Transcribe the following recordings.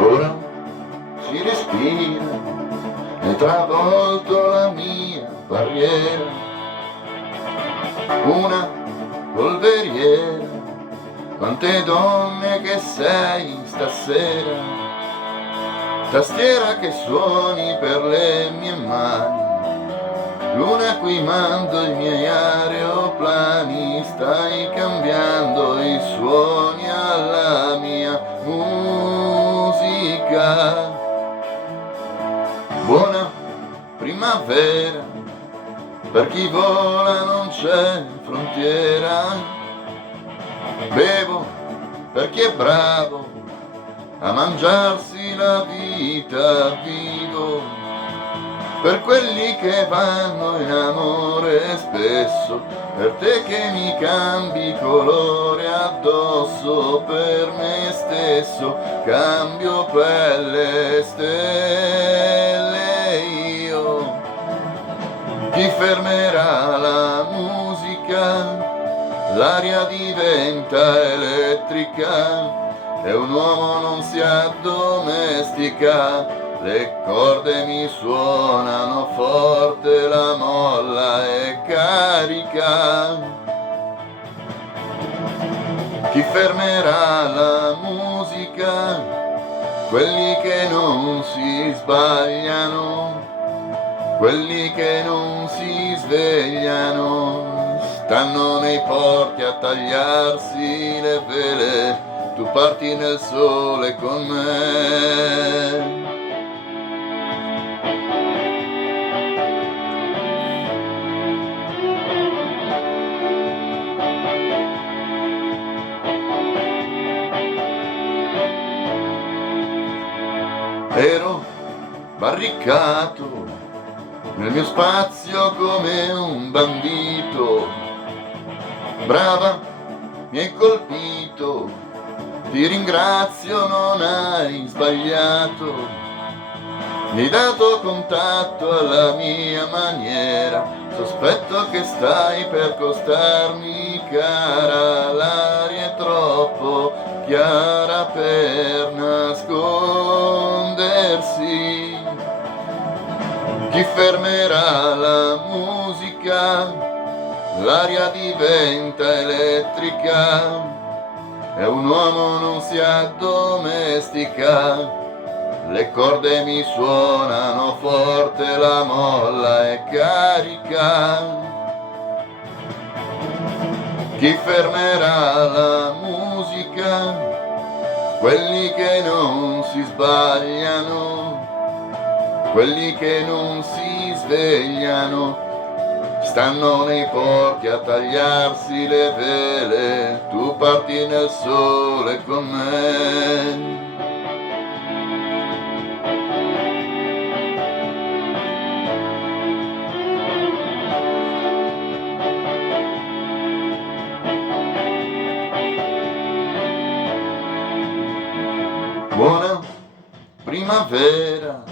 Ora si respira, hai travolto la mia barriera, una polveriera, quante donne che sei stasera, tastiera che suoni per le mie mani, luna a cui mando i miei aeroplani, stai cambiando i suoni alla mia musica. Buona primavera, per chi vola non c'è frontiera. Bevo per chi è bravo a mangiarsi la vita, vivo per quelli che vanno in amore spesso, per te che mi cambi colore addosso, per me stesso cambio pelle, stelle io. Chi fermerà la musica? L'aria diventa elettrica e un uomo non si addomestica, le corde mi suonano forte, la molla è carica. Chi fermerà la musica? Quelli che non si sbagliano, quelli che non si svegliano, stanno nei porti a tagliarsi le vele, tu parti nel sole con me. Ero barricato nel mio spazio come un bandito, brava, mi hai colpito, ti ringrazio, non hai sbagliato, mi hai dato contatto alla mia maniera, sospetto che stai per costarmi cara, l'aria è troppo chiara per nascondersi. Chi fermerà la musica? L'aria diventa elettrica e un uomo non si addomestica, le corde mi suonano forte, la molla è carica. Chi fermerà la musica? Quelli che non si sbagliano, quelli che non si svegliano, stanno nei porti a tagliarsi le vele, tu parti nel sole con me. Buona primavera,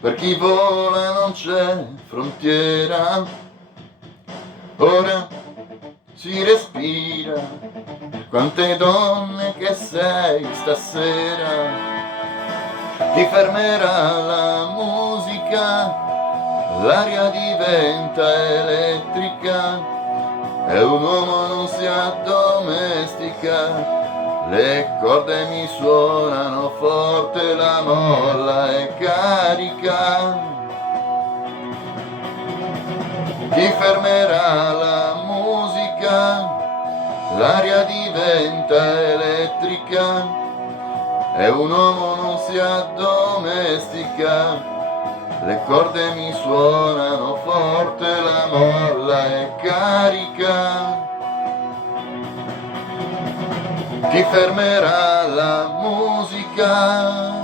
per chi vola non c'è frontiera, ora si respira, quante donne che sei stasera. Chi fermerà la musica? L'aria diventa elettrica e un uomo non si addomestica, le corde mi suonano forte, la molla è carica. Chi fermerà la musica? L'aria diventa elettrica e un uomo non si addomestica, le corde mi suonano forte, la molla è carica. Chi fermerà la musica?